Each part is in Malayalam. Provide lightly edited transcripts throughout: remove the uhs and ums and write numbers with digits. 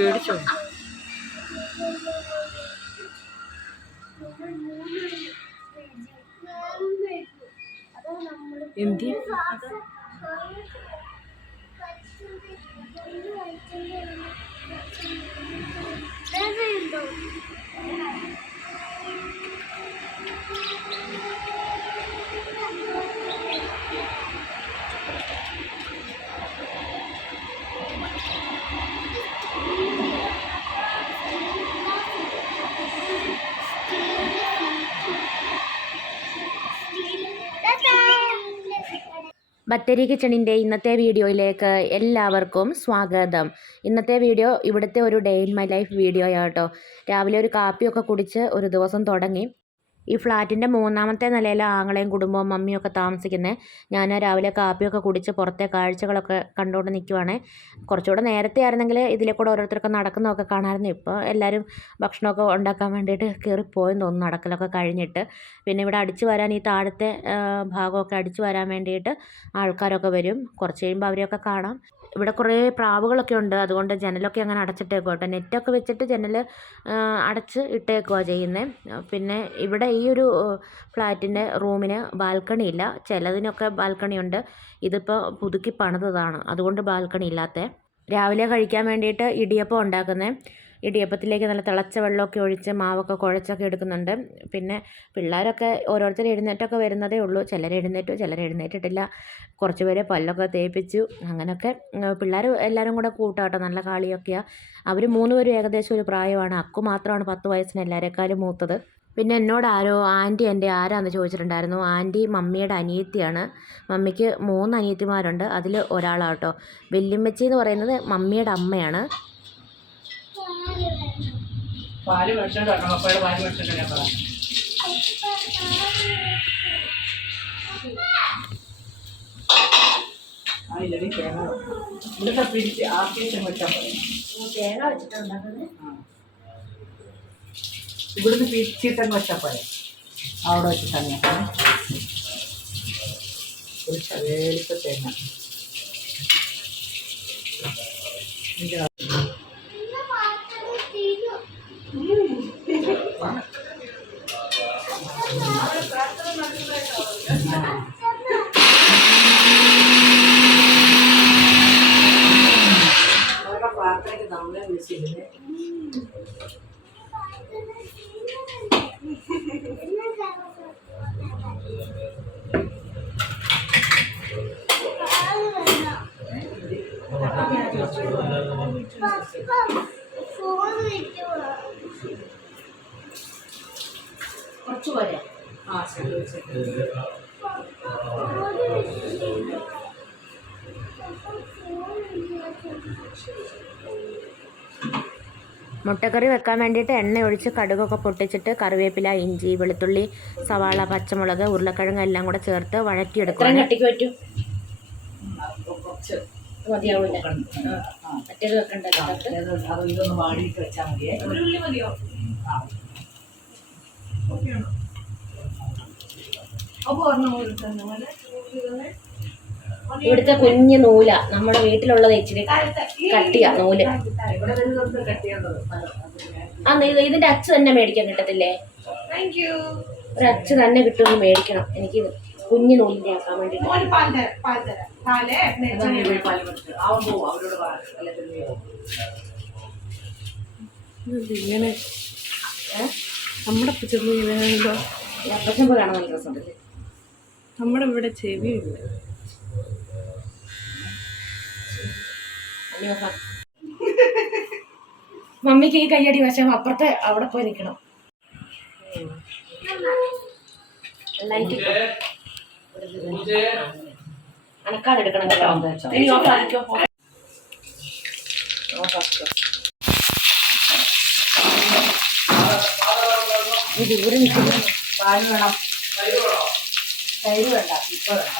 പേടിച്ചോ? എന്തി ബത്തേരി കിച്ചണിൻ്റെ ഇന്നത്തെ വീഡിയോയിലേക്ക് എല്ലാവർക്കും സ്വാഗതം. ഇന്നത്തെ വീഡിയോ ഇവിടുത്തെ ഒരു day in my life video ആട്ടോ. രാവിലെ ഒരു കാപ്പിയൊക്കെ കുടിച്ച് ഒരു ദിവസം തുടങ്ങി. ഈ ഫ്ലാറ്റിൻ്റെ 3ാമത്തെ നിലയിൽ ആങ്ങളെയും കുടുംബവും മമ്മിയൊക്കെ താമസിക്കുന്നത്. ഞാൻ രാവിലെ കാപ്പിയൊക്കെ കുടിച്ച് പുറത്തെ കാഴ്ചകളൊക്കെ കണ്ടുകൊണ്ട് നിൽക്കുവാണ്. കുറച്ചുകൂടെ നേരത്തെ ആയിരുന്നെങ്കിൽ ഇതിലെ കൂടെ ഓരോരുത്തരൊക്കെ നടക്കുന്നതൊക്കെ കാണാമായിരുന്നു. ഇപ്പോൾ എല്ലാവരും ഭക്ഷണമൊക്കെ ഉണ്ടാക്കാൻ വേണ്ടിയിട്ട് കയറിപ്പോയെന്ന് തോന്നുന്നു, നടക്കലൊക്കെ കഴിഞ്ഞിട്ട്. പിന്നെ ഇവിടെ അടിച്ചു വരാൻ ഈ താഴത്തെ ഭാഗമൊക്കെ അടിച്ചു വരാൻ വേണ്ടിയിട്ട് ആൾക്കാരൊക്കെ വരും. കുറച്ച് കഴിയുമ്പോൾ അവരെയൊക്കെ കാണാം. ഇവിടെ കുറേ പ്രാവുകളൊക്കെ ഉണ്ട്, അതുകൊണ്ട് ജനലൊക്കെ അങ്ങനെ അടച്ചിട്ടേക്കുക കേട്ടോ. നെറ്റൊക്കെ വെച്ചിട്ട് ജനൽ അടച്ച് ഇട്ടേക്കുക ചെയ്യുന്നത്. പിന്നെ ഇവിടെ ഈ ഒരു ഫ്ലാറ്റിൻ്റെ റൂമിന് ബാൽക്കണി ഇല്ല. ചിലതിനൊക്കെ ബാൽക്കണി ഉണ്ട്. ഇതിപ്പോൾ പുതുക്കി പണിതതാണ്, അതുകൊണ്ട് ബാൽക്കണി ഇല്ലാത്തത്. രാവിലെ കഴിക്കാൻ വേണ്ടിയിട്ട് ഇടിയപ്പം ഉണ്ടാക്കുന്നത്. ഇടിയപ്പത്തിലേക്ക് നല്ല തിളച്ച വെള്ളമൊക്കെ ഒഴിച്ച് മാവൊക്കെ കുഴച്ചൊക്കെ എടുക്കുന്നുണ്ട്. പിന്നെ പിള്ളേരൊക്കെ ഓരോരുത്തർ എഴുന്നേറ്റൊക്കെ വരുന്നതേ ഉള്ളൂ. ചിലർ എഴുന്നേറ്റു, ചിലർ എഴുന്നേറ്റിട്ടില്ല. കുറച്ച് പേരെ പല്ലൊക്കെ തേപ്പിച്ചു. അങ്ങനെയൊക്കെ പിള്ളേർ എല്ലാവരും കൂടെ കൂട്ടാട്ടോ, നല്ല കളിയൊക്കെയാണ്. അവർ 3 പേരും ഏകദേശം ഒരു പ്രായമാണ്. അക്കു മാത്രമാണ് 10 വയസ്സിന് എല്ലാവരെക്കാളും മൂത്തത്. പിന്നെ എന്നോട് ആരോ ആൻറ്റി എൻ്റെ ആരാന്ന് ചോദിച്ചിട്ടുണ്ടായിരുന്നു. ആൻറ്റി മമ്മിയുടെ അനിയത്തിയാണ്. മമ്മിക്ക് 3 അനിയത്തിമാരുണ്ട്, അതിൽ ഒരാളാട്ടോ. വല്യമ്മച്ചി എന്ന് പറയുന്നത് മമ്മിയുടെ അമ്മയാണ്. പാല് മേടിച്ചോണ്ട് വരണം, പപ്പയുടെ പാല് മേടിച്ചോണ്ട് ഞാൻ പറയാം. ഇല്ലടി തേങ്ങ ഇവിടുത്തെ പിടിച്ച് ആർക്കേശം വെച്ചാൽ പറയും. തേങ്ങ വെച്ചിട്ടുണ്ടാക്കുന്നത് ഇവിടുന്ന് പിരിച്ചിട്ടങ്ങ് വെച്ചാൽ പോലെ അവിടെ വെച്ചിട്ടാണ് ഞാൻ ഒരു ചവേലിപ്പ തേങ്ങ. പ്രാർത്ഥനയ്ക്ക് നമ്മളെ വിളിച്ചിരുന്നേ. കുറച്ച് പോലെ മുട്ടക്കറി വെക്കാൻ വേണ്ടിയിട്ട് എണ്ണ ഒഴിച്ച് കടുകൊക്കെ പൊട്ടിച്ചിട്ട് കറിവേപ്പില, ഇഞ്ചി, വെളുത്തുള്ളി, സവാള, പച്ചമുളക്, ഉരുളക്കിഴങ്ങ് എല്ലാം കൂടെ ചേർത്ത് വഴറ്റിയെടുക്കും. ഇതൊന്ന് വാടിയിട്ട് വെച്ചാൽ മതിയേ. ഇവിടുത്തെ കുഞ്ഞു നൂല, നമ്മുടെ വീട്ടിലുള്ളത് ഇച്ചിരി കട്ടിയാ നൂല്. ഇതിന്റെ അച്ച് തന്നെ മേടിക്കാൻ കിട്ടത്തില്ലേ? ഒരു അച്ച് തന്നെ കിട്ടുമെന്ന് മേടിക്കണം. എനിക്ക് കുഞ്ഞു നൂലിന്റെ ആക്കാൻ വേണ്ടിട്ട്. ഇങ്ങനെ നമ്മുടെ അപ്പച്ചമ്പ് കാണാൻ നല്ല രസമുണ്ടല്ലേ. നമ്മുടെ ഇവിടെ ചെവിയില്ല. മമ്മിക്ക് ഈ കയ്യടി വശം അപ്പുറത്തെ അവിടെ പോയി നിൽക്കണം. അനക്കാതെടുക്കണം കേട്ടോ. ഇനി ഓഫാക്കിക്കോ. ദൂരെ നിൽക്കുന്നു. പാല് വേണം, തൈര് വേണ്ട, ഇപ്പൊ വേണ്ട.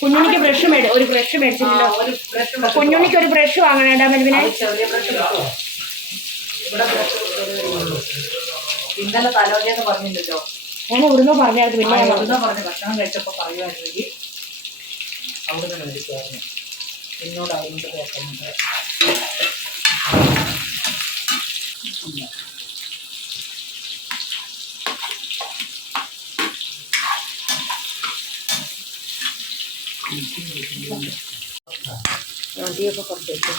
കുഞ്ഞുണ്ണിക്ക് ബ്രഷ് ഒരു ബ്രഷ് മേടിച്ചില്ലല്ലോ. കുഞ്ഞുണ്ണിക്ക് ഒരു ബ്രഷ് വാങ്ങണേടാ മെൽവിനെ. ഇന്നലെ തലോജയെന്ന് പറഞ്ഞില്ലല്ലോ. ഞാൻ ഇവിടുന്ന് പറഞ്ഞായിരുന്നു. പിന്നെ ഇവിടുന്ന് പറഞ്ഞ് ഭക്ഷണം കഴിച്ചപ്പോൾ പറയുമായിരുന്നെങ്കിൽ അവിടുന്ന് മേടിക്കുമായിരുന്നു. എന്നോടായതുകൊണ്ട് കേൾക്കുന്നത്. തീയൊക്കെ കുറച്ച് വെച്ചു.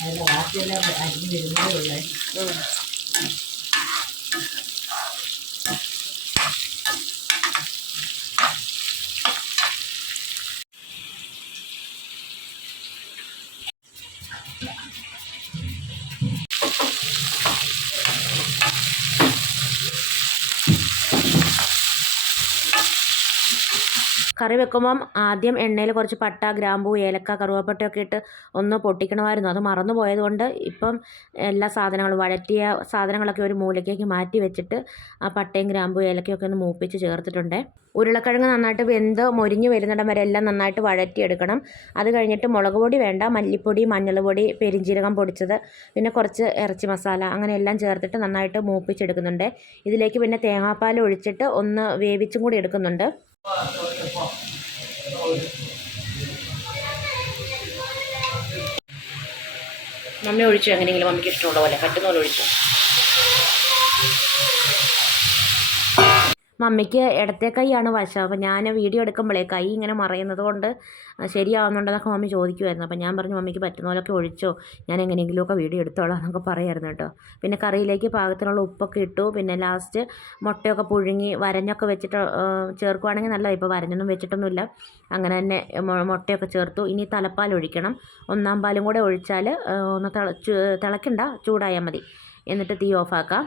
അതിൻ്റെ ബാക്കിയെല്ലാം അരിഞ്ഞ് വരുന്നതേ ഉള്ളേ. കറി വെക്കുമ്പം ആദ്യം എണ്ണയിൽ കുറച്ച് പട്ട, ഗ്രാമ്പൂ, ഏലക്ക, കറുവാപ്പട്ടയൊക്കെ ഇട്ട് ഒന്ന് പൊട്ടിക്കണമായിരുന്നു. അത് മറന്നു പോയതുകൊണ്ട് ഇപ്പം എല്ലാ സാധനങ്ങളും വഴറ്റിയ സാധനങ്ങളൊക്കെ ഒരു മൂലയ്ക്കേക്ക് മാറ്റി വെച്ചിട്ട് ആ പട്ടയും ഗ്രാമ്പൂ ഏലക്കയൊക്കെ ഒന്ന് മൂപ്പിച്ച് ചേർത്തിട്ടുണ്ട്. ഉരുളക്കിഴങ്ങ് നന്നായിട്ട് വെന്ത് മൊരിഞ്ഞ് വരുന്നിടം വരെ എല്ലാം നന്നായിട്ട് വഴറ്റിയെടുക്കണം. അത് കഴിഞ്ഞിട്ട് മുളക് പൊടി വേണ്ട, മല്ലിപ്പൊടി, മഞ്ഞൾപ്പൊടി, പെരിഞ്ജീരകം പൊടിച്ചത്, പിന്നെ കുറച്ച് ഇറച്ചി മസാല, അങ്ങനെ എല്ലാം ചേർത്തിട്ട് നന്നായിട്ട് മൂപ്പിച്ചെടുക്കുന്നുണ്ട്. ഇതിലേക്ക് പിന്നെ തേങ്ങാപ്പാൽ ഒഴിച്ചിട്ട് ഒന്ന് വേവിച്ചും കൂടി എടുക്കുന്നുണ്ട്. മമ്മി ഒഴിച്ചു, എങ്ങനെയെങ്കിലും മമ്മിക്ക് ഇഷ്ടമുള്ള പോലെ പറ്റുന്ന പോലെ ഒഴിച്ചു. മമ്മിക്ക് ഇടത്തെ കൈയാണ് വശം. അപ്പോൾ ഞാൻ വീഡിയോ എടുക്കുമ്പോഴേ കൈ ഇങ്ങനെ മറയുന്നത് കൊണ്ട് ശരിയാവുന്നുണ്ടെന്നൊക്കെ മമ്മി ചോദിക്കുമായിരുന്നു. അപ്പോൾ ഞാൻ പറഞ്ഞു മമ്മിക്ക് പറ്റുന്ന പോലെയൊക്കെ ഒഴിച്ചോ, ഞാൻ എങ്ങനെയെങ്കിലുമൊക്കെ വീഡിയോ എടുത്തോളാം എന്നൊക്കെ പറയായിരുന്നു കേട്ടോ. പിന്നെ കറിയിലേക്ക് പാകത്തിനുള്ള ഉപ്പൊക്കെ ഇട്ടു. പിന്നെ ലാസ്റ്റ് മുട്ടയൊക്കെ പുഴുങ്ങി വരഞ്ഞൊക്കെ വെച്ചിട്ട് ചേർക്കുവാണെങ്കിൽ നല്ലത്. ഇപ്പോൾ വരഞ്ഞൊന്നും വെച്ചിട്ടൊന്നുമില്ല, അങ്ങനെ തന്നെ മുട്ടയൊക്കെ ചേർത്തു. ഇനി തലപ്പാൽ ഒഴിക്കണം. 1-ാം പാലും കൂടെ ഒഴിച്ചാൽ ഒന്ന് തിളക്കണ്ട, ചൂടായാൽ മതി. എന്നിട്ട് തീ ഓഫാക്കാം.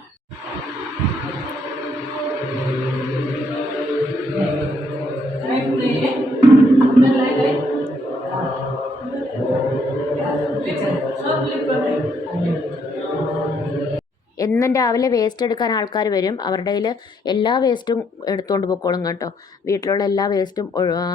എന്നും രാവിലെ വേസ്റ്റ് എടുക്കാൻ ആൾക്കാർ വരും. അവരുടെ കയ്യിൽ എല്ലാ വേസ്റ്റും എടുത്തുകൊണ്ട് പോയിക്കോളും കേട്ടോ. വീട്ടിലുള്ള എല്ലാ വേസ്റ്റും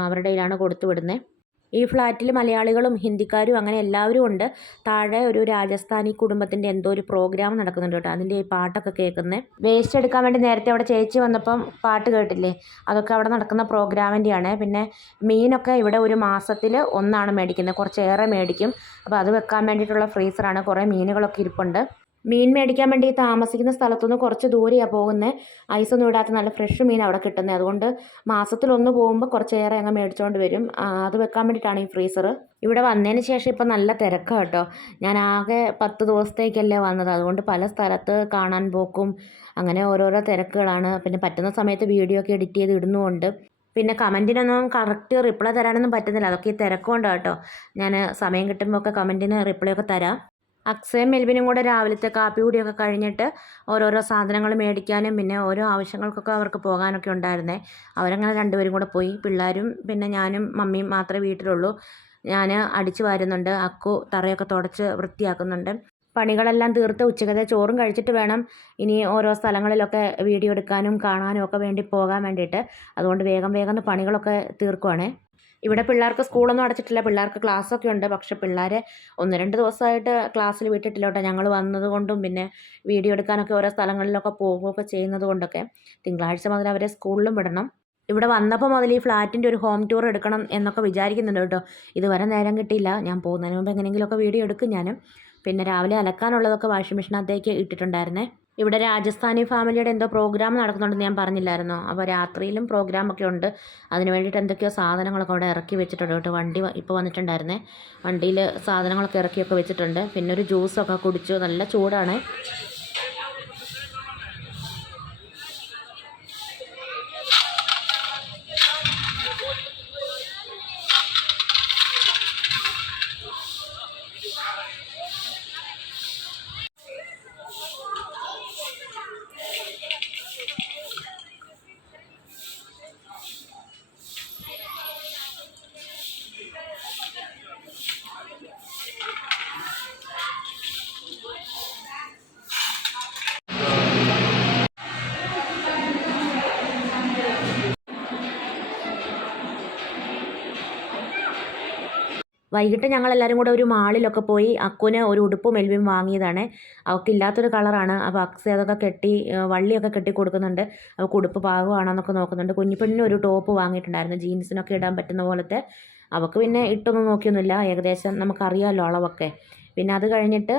അവരുടെ കയ്യിലാണ് കൊടുത്തു വിടുന്നത്. ഈ ഫ്ലാറ്റിൽ മലയാളികളും ഹിന്ദിക്കാരും അങ്ങനെ എല്ലാവരും ഉണ്ട്. താഴെ ഒരു രാജസ്ഥാനി കുടുംബത്തിൻ്റെ എന്തോ ഒരു പ്രോഗ്രാം നടക്കുന്നുണ്ട് കേട്ടോ. അതിൻ്റെ ഈ പാട്ടൊക്കെ കേൾക്കുന്നത്. വേസ്റ്റ് എടുക്കാൻ വേണ്ടി നേരത്തെ അവിടെ ചേച്ചി വന്നപ്പം പാട്ട് കേട്ടില്ലേ, അതൊക്കെ അവിടെ നടക്കുന്ന പ്രോഗ്രാമിൻ്റെയാണ്. പിന്നെ മീനൊക്കെ ഇവിടെ ഒരു മാസത്തിൽ ഒന്നാണ് മേടിക്കുന്നത്, കുറച്ചേറെ മേടിക്കും. അപ്പോൾ അത് വെക്കാൻ വേണ്ടിയിട്ടുള്ള ഫ്രീസറാണ്. കുറേ മീനുകളൊക്കെ ഇരിപ്പുണ്ട്. മീൻ മേടിക്കാൻ വേണ്ടി താമസിക്കുന്ന സ്ഥലത്തുനിന്ന് കുറച്ച് ദൂരെയാണ് പോകുന്നത്. ഐസൊന്നും ഇടാത്ത നല്ല ഫ്രഷ് മീൻ അവിടെ കിട്ടുന്നത്. അതുകൊണ്ട് മാസത്തിലൊന്ന് പോകുമ്പോൾ കുറച്ചേറെ അങ്ങ് മേടിച്ചുകൊണ്ട് വരും. അത് വെക്കാൻ വേണ്ടിയിട്ടാണ് ഈ ഫ്രീസർ. ഇവിടെ വന്നതിന് ശേഷം ഇപ്പം നല്ല തിരക്കാണ് കേട്ടോ. ഞാൻ ആകെ 10 ദിവസത്തേക്കല്ലേ വന്നത്. അതുകൊണ്ട് പല സ്ഥലത്ത് കാണാൻ പോക്കും അങ്ങനെ ഓരോരോ തിരക്കുകളാണ്. പിന്നെ പറ്റുന്ന സമയത്ത് വീഡിയോ ഒക്കെ എഡിറ്റ് ചെയ്ത് ഇടുന്നുമുണ്ട്. പിന്നെ കമൻറ്റിനൊന്നും കറക്റ്റ് റിപ്ലൈ തരാനൊന്നും പറ്റുന്നില്ല. അതൊക്കെ ഈ തിരക്കുകൊണ്ട് കേട്ടോ. ഞാൻ സമയം കിട്ടുമ്പോൾ ഒക്കെ കമൻറ്റിന് റിപ്ലൈ ഒക്കെ തരാം. അക്സയും മെൽവിനും കൂടെ രാവിലത്തെ കാപ്പി കൂടിയൊക്കെ കഴിഞ്ഞിട്ട് ഓരോരോ സാധനങ്ങൾ മേടിക്കാനും പിന്നെ ഓരോ ആവശ്യങ്ങൾക്കൊക്കെ അവർക്ക് പോകാനൊക്കെ ഉണ്ടായിരുന്നേ. അവരങ്ങനെ രണ്ടുപേരും കൂടെ പോയി. പിള്ളേരും പിന്നെ ഞാനും മമ്മിയും മാത്രമേ വീട്ടിലുള്ളൂ. ഞാൻ അടിച്ചു വാരുന്നുണ്ട്, അക്കു തറയൊക്കെ തുടച്ച് വൃത്തിയാക്കുന്നുണ്ട്. പണികളെല്ലാം തീർത്ത് ഉച്ചക്കത്തെ ചോറും കഴിച്ചിട്ട് വേണം ഇനി ഓരോ സ്ഥലങ്ങളിലൊക്കെ വീഡിയോ എടുക്കാനും കാണാനും ഒക്കെ വേണ്ടി പോകാൻ വേണ്ടിയിട്ട്. അതുകൊണ്ട് വേഗം വേഗം പണികളൊക്കെ തീർക്കുവാണേ. ഇവിടെ പിള്ളേർക്ക് സ്കൂളൊന്നും അടച്ചിട്ടില്ല, പിള്ളേർക്ക് ക്ലാസ്സൊക്കെ ഉണ്ട്. പക്ഷെ പിള്ളേരെ 1-2 ദിവസമായിട്ട് ക്ലാസ്സിൽ വിട്ടിട്ടില്ല കേട്ടോ. ഞങ്ങൾ വന്നതുകൊണ്ടും പിന്നെ വീഡിയോ എടുക്കാനൊക്കെ ഓരോ സ്ഥലങ്ങളിലൊക്കെ പോവുകയൊക്കെ ചെയ്യുന്നത് കൊണ്ടൊക്കെ തിങ്കളാഴ്ച മുതൽ അവരെ സ്കൂളിലും വിടണം. ഇവിടെ വന്നപ്പോൾ മുതൽ ഈ ഫ്ലാറ്റിൻ്റെ ഒരു ഹോം ടൂർ എടുക്കണം എന്നൊക്കെ വിചാരിക്കുന്നുണ്ട് കേട്ടോ. ഇതുവരെ നേരം കിട്ടിയില്ല. ഞാൻ പോകുന്നതിന് മുമ്പ് എങ്ങനെയെങ്കിലുമൊക്കെ വീഡിയോ എടുക്കും ഞാൻ. പിന്നെ രാവിലെ അലക്കാനുള്ളതൊക്കെ വാഷിംഗ് മെഷീനകത്തേക്ക് ഇട്ടിട്ടുണ്ടായിരുന്നേ. ഇവിടെ രാജസ്ഥാനി ഫാമിലിയുടെ എന്തോ പ്രോഗ്രാം നടക്കുന്നുണ്ടെന്ന് ഞാൻ പറഞ്ഞില്ലായിരുന്നോ. അപ്പോൾ രാത്രിയിലും പ്രോഗ്രാമൊക്കെ ഉണ്ട്. അതിന് വേണ്ടിയിട്ട് എന്തൊക്കെയോ സാധനങ്ങളൊക്കെ അവിടെ ഇറക്കി വെച്ചിട്ടുണ്ട് കേട്ടോ. വണ്ടി ഇപ്പോൾ വന്നിട്ടുണ്ടായിരുന്നേ. വണ്ടിയിൽ സാധനങ്ങളൊക്കെ ഇറക്കിയൊക്കെ വെച്ചിട്ടുണ്ട്. പിന്നെ ഒരു ജ്യൂസൊക്കെ കുടിച്ചു. നല്ല ചൂടാണ്. വൈകിട്ട് ഞങ്ങളെല്ലാവരും കൂടെ ഒരു മാളിലൊക്കെ പോയി അക്കുവിന് ഒരു ഉടുപ്പ് മെൽവിൻ വാങ്ങിയതാണ്. അവൾക്കില്ലാത്തൊരു കളറാണ്. അപ്പോൾ അക്സ അതൊക്കെ കെട്ടി വള്ളിയൊക്കെ കെട്ടി കൊടുക്കുന്നുണ്ട്. അവൾക്ക് ഉടുപ്പ് പാകമാണെന്നൊക്കെ നോക്കുന്നുണ്ട്. കുഞ്ഞിപ്പെണ്ണിന് ഒരു ടോപ്പ് വാങ്ങിയിട്ടുണ്ടായിരുന്നു, ജീൻസിനൊക്കെ ഇടാൻ പറ്റുന്ന പോലത്തെ. അവൾക്ക് പിന്നെ ഇട്ടൊന്നും നോക്കിയൊന്നുമില്ല, ഏകദേശം നമുക്കറിയാമല്ലോ അളവൊക്കെ. പിന്നെ അത് കഴിഞ്ഞിട്ട്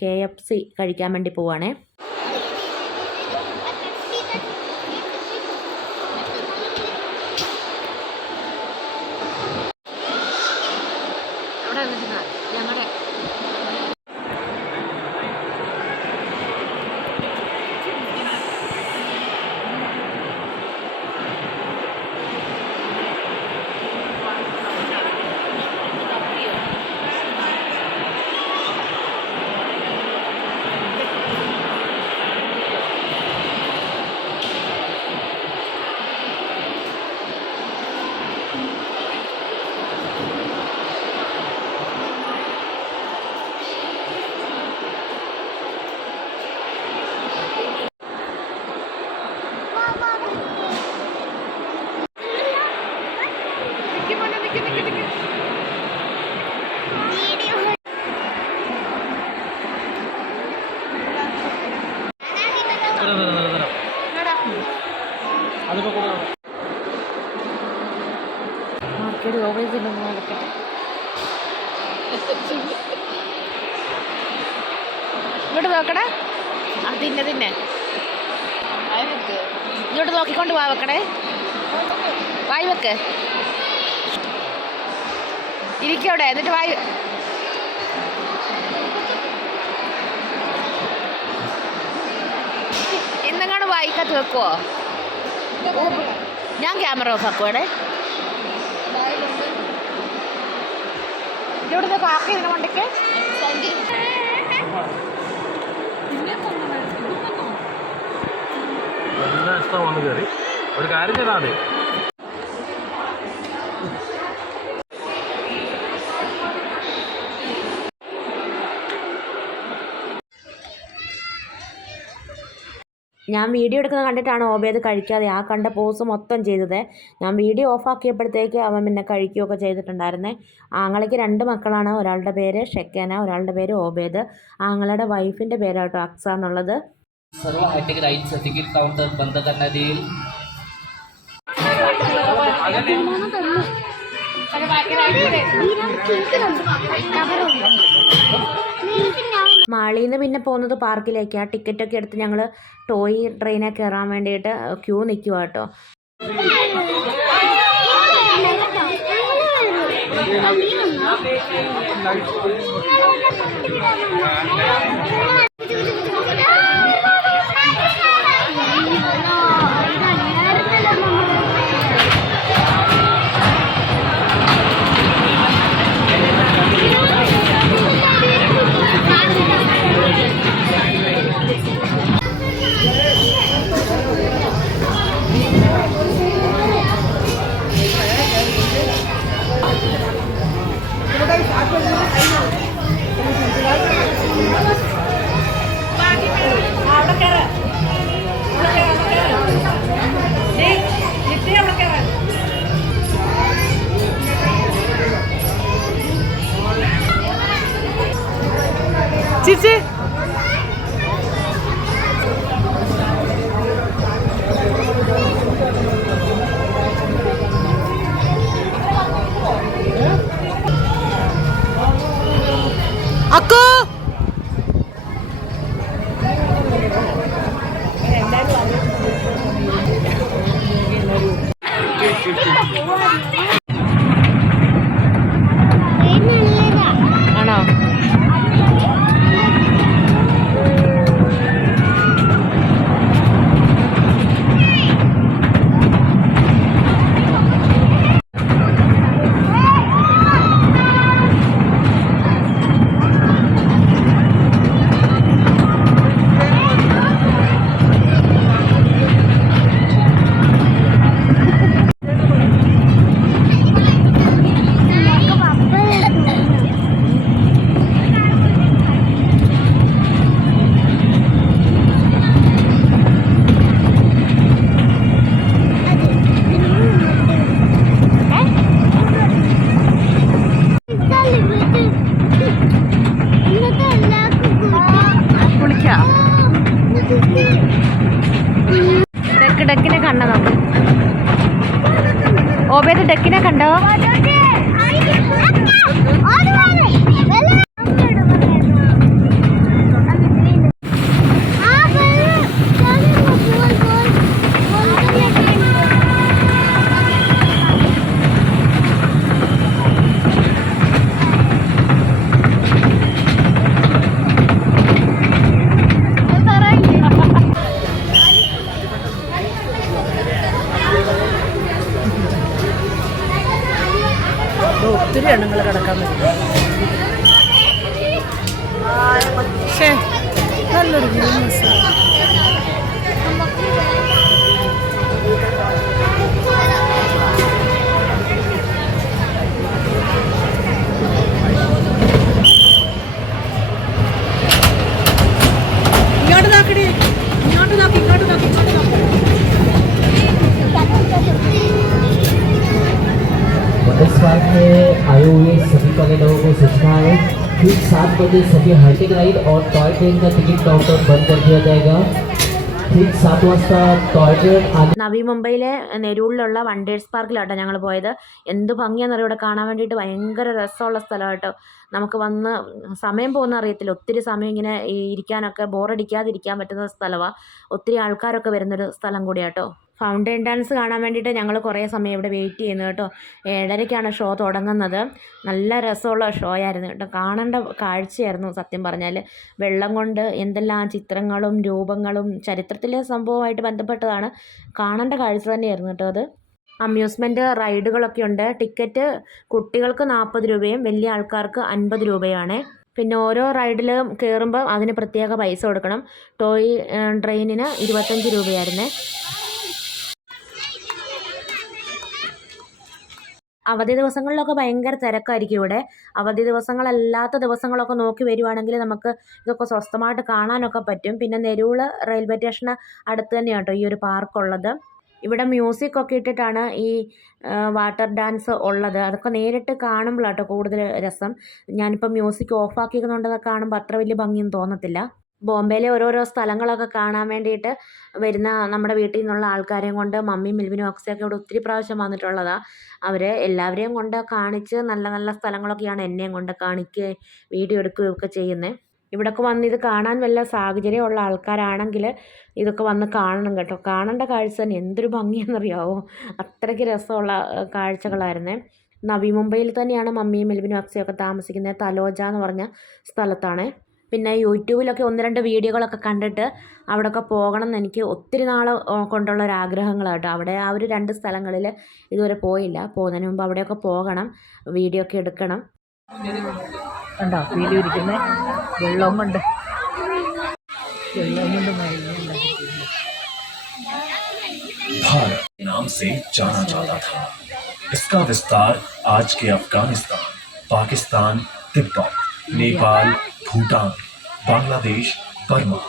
KFC കഴിക്കാൻ വേണ്ടി പോവുകയാണേ. ഞങ്ങളുടെ മാർക്കറ്റ് ഓവേസ് നോക്കട്ടെ. ഇങ്ങോട്ട് നോക്കടേ, തിന്നെ ഇങ്ങോട്ട് നോക്കിക്കൊണ്ട് വാ വെക്കടേ, വായി വെക്ക്, ഇരിക്കവിടെ, എന്നിട്ട് വായി ഇന്നെങ്ങാണ് വായിക്കത്ത് വെക്കുവോ? ഞാൻ ക്യാമറ ഓഫ് ആക്കുവാടേ. ഇവിടുന്ന് കാക്ക ഇതിന് കൊണ്ടേക്ക് വന്ന് കയറി ഒരു കാര്യം ചെയ്താൽ മതി. ഞാൻ വീഡിയോ എടുക്കുന്നത് കണ്ടിട്ടാണ് ഓബേദ് കഴിക്കാതെ ആ കണ്ട പോസ് മൊത്തം ചെയ്തത്. ഞാൻ വീഡിയോ ഓഫാക്കിയപ്പോഴത്തേക്ക് അവൻ പിന്നെ കഴിക്കുകയൊക്കെ ചെയ്തിട്ടുണ്ടായിരുന്നേ. ആങ്ങളയ്ക്ക് 2 മക്കളാണ്, ഒരാളുടെ പേര് ഷെക്കേന, ഒരാളുടെ പേര് ഓബേദ്. ആങ്ങളുടെ വൈഫിൻ്റെ പേരാട്ടോ അക്സ എന്നുള്ളത്. सर्व हायटेक राईडचं तिकीट काउंटर बंद करण्यात येईल. മാളിയിൽ നിന്ന് പിന്നെ പോകുന്നത് പാർക്കിലേക്കാണ്. ടിക്കറ്റൊക്കെ എടുത്ത് ഞങ്ങൾ ടോയ് ട്രെയിനിൽ കയറാൻ വേണ്ടിയിട്ട് ക്യൂ നിൽക്കുക കേട്ടോ. ചേച്ചി അക്കോ ആണോ? ഡെക്കിനെ കണ്ടോ? ഓബേദ് ഡെക്കിനെ കണ്ടോ? से आए हुए सभी पर्यटकों को सूचना है ठीक 7 बजे सभी हाईटेक राइड और टॉय ट्रेन का टिकट काउंटर बंद कर दिया जाएगा। ठीक 7 वाजता टॉय ट्रेन आने നവി മുംബൈയിലെ നെരൂളിലുള്ള വണ്ടേഴ്സ് പാർക്കിലാട്ടോ ഞങ്ങൾ പോയത്. എന്ത് ഭംഗിയാണെന്നറിയോ ഇവിടെ കാണാൻ വേണ്ടിയിട്ട്. ഭയങ്കര രസമുള്ള സ്ഥലമാട്ടോ. നമുക്ക് വന്ന് സമയം പോകുന്ന അറിയത്തില്ല. ഒത്തിരി സമയം ഇങ്ങനെ ഇരിക്കാനൊക്കെ ബോറടിക്കാതിരിക്കാൻ പറ്റുന്ന സ്ഥലമാണ്. ഒത്തിരി ആൾക്കാരൊക്കെ വരുന്നൊരു സ്ഥലം കൂടിയാട്ടോ. ഫൗണ്ടൈൻ ഡാൻസ് കാണാൻ വേണ്ടിയിട്ട് ഞങ്ങൾ കുറേ സമയം ഇവിടെ വെയിറ്റ് ചെയ്യുന്നു കേട്ടോ. 7:30ക്കാണ് ഷോ തുടങ്ങുന്നത്. നല്ല രസമുള്ള ഷോ ആയിരുന്നു കേട്ടോ. കാണേണ്ട കാഴ്ചയായിരുന്നു സത്യം പറഞ്ഞാൽ. വെള്ളം കൊണ്ട് എന്തെല്ലാം ചിത്രങ്ങളും രൂപങ്ങളും ചരിത്രത്തിലെ സംഭവമായിട്ട് ബന്ധപ്പെട്ടതാണ്. കാണേണ്ട കാഴ്ച തന്നെയായിരുന്നു കേട്ടോ അത്. അമ്യൂസ്മെൻറ്റ് റൈഡുകളൊക്കെ ഉണ്ട്. ടിക്കറ്റ് കുട്ടികൾക്ക് 40 രൂപയും വലിയ ആൾക്കാർക്ക് 50 രൂപയാണ്. പിന്നെ ഓരോ റൈഡിലും കയറുമ്പോൾ അതിന് പ്രത്യേക പൈസ കൊടുക്കണം. ടോയ് ട്രെയിനിന് 25 രൂപയായിരുന്നേ. അവധി ദിവസങ്ങളിലൊക്കെ ഭയങ്കര തിരക്കായിരിക്കും ഇവിടെ. അവധി ദിവസങ്ങളല്ലാത്ത ദിവസങ്ങളൊക്കെ നോക്കി വരുവാണെങ്കിൽ നമുക്ക് ഇതൊക്കെ സ്വസ്ഥമായിട്ട് കാണാനൊക്കെ പറ്റും. പിന്നെ നെരൂൾ റെയിൽവേ സ്റ്റേഷന് അടുത്ത് തന്നെയാണ് കേട്ടോ ഈ ഒരു പാർക്കുള്ളത്. ഇവിടെ മ്യൂസിക് ഒക്കെ ഇട്ടിട്ടാണ് ഈ വാട്ടർ ഡാൻസ് ഉള്ളത്. അതൊക്കെ നേരിട്ട് കാണുമ്പോഴാട്ടോ കൂടുതൽ രസം. ഞാനിപ്പോൾ മ്യൂസിക് ഓഫാക്കിയിരുന്നുകൊണ്ടൊക്കെ കാണുമ്പോൾ അത്ര വലിയ ഭംഗിയൊന്നും തോന്നത്തില്ല. ബോംബെയിലെ ഓരോരോ സ്ഥലങ്ങളൊക്കെ കാണാൻ വേണ്ടിയിട്ട് വരുന്ന നമ്മുടെ വീട്ടിൽ നിന്നുള്ള ആൾക്കാരെയും കൊണ്ട് മമ്മിയും മിൽവിനും ഒക്സയൊക്കെ ഇവിടെ ഒത്തിരി പ്രാവശ്യം വന്നിട്ടുള്ളതാണ്. അവർ എല്ലാവരെയും കൊണ്ട് കാണിച്ച് നല്ല നല്ല സ്ഥലങ്ങളൊക്കെയാണ് എന്നെയും കൊണ്ട് കാണിക്കുകയും വീഡിയോ എടുക്കുകയൊക്കെ ചെയ്യുന്നത്. ഇവിടെയൊക്കെ വന്ന് ഇത് കാണാൻ വല്ല സാഹചര്യമുള്ള ആൾക്കാരാണെങ്കിൽ ഇതൊക്കെ വന്ന് കാണണം കേട്ടോ. കാണേണ്ട കാഴ്ച തന്നെ എന്തൊരു ഭംഗിയാണെന്നറിയാവോ. അത്രയ്ക്ക് രസമുള്ള കാഴ്ചകളായിരുന്നേ. നവി മുംബൈയിൽ തന്നെയാണ് മമ്മിയും മിൽവിനും ഒക്സയൊക്കെ താമസിക്കുന്നത്. തലോജ എന്ന് പറഞ്ഞ സ്ഥലത്താണ്. പിന്നെ യൂട്യൂബിലൊക്കെ 1-2 വീഡിയോകളൊക്കെ കണ്ടിട്ട് അവിടെയൊക്കെ പോകണം എന്ന് എനിക്ക് ഒത്തിരി നാൾ കൊണ്ടുള്ളൊരാഗ്രഹങ്ങളാട്ടോ. അവിടെ ആ ഒരു 2 സ്ഥലങ്ങളിൽ ഇതുവരെ പോയില്ല. പോകുന്നതിന് മുമ്പ് അവിടെയൊക്കെ പോകണം, വീഡിയോ ഒക്കെ എടുക്കണം. കണ്ടോ വീഡിയോ ഇരിക്കുന്നത്? വെള്ളവും കൊണ്ട് भारत के नाम से जाना जाता था। इसका विस्तार आज के Afghanistan, Pakistan, Tibet, Nepal, Bhutan, Bangladesh, Burma,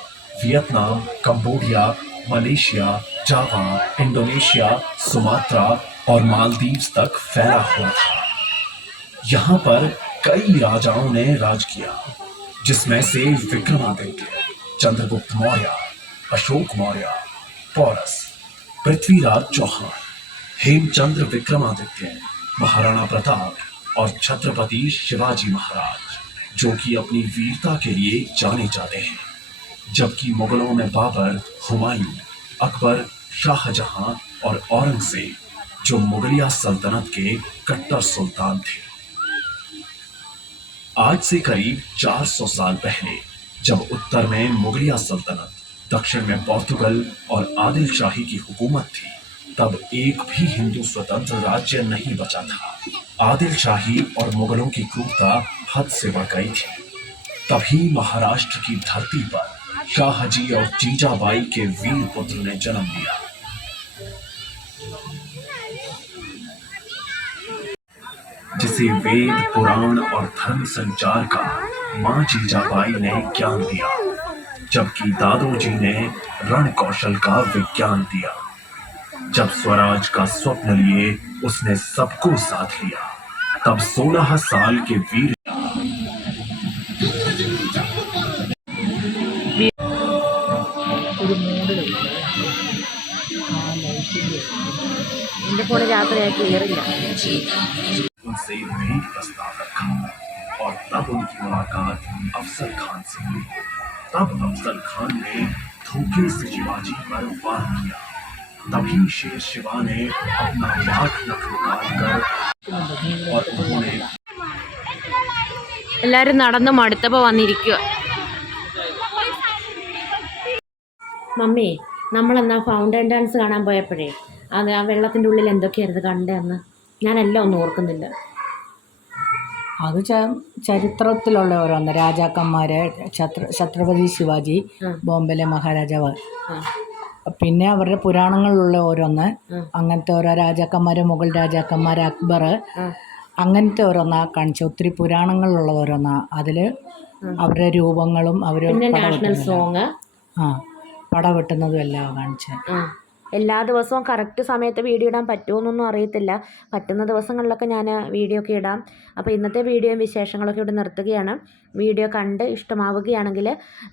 Vietnam, Cambodia, Malaysia, Java, Indonesia, Sumatra और मालदीव्स तक फैला हुआ था। यहाँ पर कई राजाओं ने राज किया, जिसमें से विक्रमादित्य, चंद्रगुप्त मौर्य, अशोक मौर्य, पौरस, पृथ्वीराज चौहान, हेमचंद्र विक्रमादित्य, महाराणा प्रताप और छत्रपति शिवाजी महाराज, जो कि अपनी वीरता के लिए जाने जाते हैं। जबकि मुगलों में बाबर, हुमायूं, अकबर, शाहजहां और औरंगजेब, जो मुगलिया सल्तनत के कट्टर सुल्तान थे। आज से करीब 400 साल पहले जब उत्तर में मुगलिया सल्तनत, दक्षिण में पोर्तुगल और आदिल शाही की हुकूमत थी, तब एक भी हिंदू स्वतंत्र राज्य नहीं बचा था। आदिल शाही और मुगलों की क्रूरता हद से बढ़ गई थी। तभी महाराष्ट्र की धरती पर शाहजी और जीजाबाई के वीर पुत्र ने जन्म लिया। जिसे वेद, पुराण और धर्म संचार का मां जीजाबाई ने ज्ञान दिया, जबकि दादोजी ने रण कौशल का विज्ञान दिया। जब स्वराज का स्वप्न लिए उसने सबको साथ लिया, तब 16 साल के वीर എൻ്റെ ഫോണിൽ രാത്രിയായി ക്ലിയറില്ല. उनसे भेंट प्रस्ताव रखा और तब उनकी मुलाकात अफजल खान से हुई। तब अफजल खान ने धोखे से शिवाजी पर वार किया। तभी शेर शिवा ने अपना बाघ नख निकालकर और उन्होंने എല്ലാവരും നടന്ന് മടുത്തപ്പോൾ വന്നിരിക്കുക. മമ്മി, നമ്മളെന്നാ ഫൗണ്ടൈൻ ഡാൻസ് കാണാൻ പോയപ്പോഴേ അത് ആ വെള്ളത്തിൻ്റെ ഉള്ളിൽ എന്തൊക്കെയായിരുന്നു കണ്ടതെന്ന് ഞാനെല്ലാം ഒന്നും ഓർക്കുന്നില്ല. അത് ചരിത്രത്തിലുള്ള ഓരോന്ന്. രാജാക്കന്മാര്, ഛത്രപതി ശിവാജി, ബോംബെയിലെ മഹാരാജാവ്, പിന്നെ അവരുടെ പുരാണങ്ങളിലുള്ള ഓരോന്ന്. അങ്ങനത്തെ ഓരോ രാജാക്കന്മാർ, മുഗൾ രാജാക്കന്മാർ, അക്ബർ, അങ്ങനത്തെ ഓരോന്നാ കാണിച്ച. ഒത്തിരി പുരാണങ്ങളിലുള്ള ഓരോന്നാ. അതിൽ അവരുടെ രൂപങ്ങളും അവർ നാഷണൽ സോങ് പടവെട്ടുന്നതും എല്ലാം കാണിച്ചത്. എല്ലാ ദിവസവും കറക്റ്റ് സമയത്ത് വീഡിയോ ഇടാൻ പറ്റുമോയെന്നൊന്നും അറിയത്തില്ല. പറ്റുന്ന ദിവസങ്ങളിലൊക്കെ ഞാൻ വീഡിയോ ഒക്കെ ഇടാം. അപ്പോൾ ഇന്നത്തെ വീഡിയോയും വിശേഷങ്ങളൊക്കെ ഇവിടെ നിർത്തുകയാണ്. വീഡിയോ കണ്ട് ഇഷ്ടമാവുകയാണെങ്കിൽ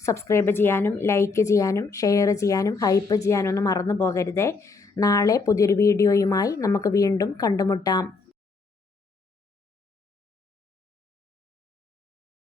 സബ്സ്ക്രൈബ് ചെയ്യാനും ലൈക്ക് ചെയ്യാനും ഷെയർ ചെയ്യാനും ഹൈപ്പ് ചെയ്യാനും ഒന്നും മറന്നു പോകരുതേ. നാളെ പുതിയൊരു വീഡിയോയുമായി നമുക്ക് വീണ്ടും കണ്ടുമുട്ടാം.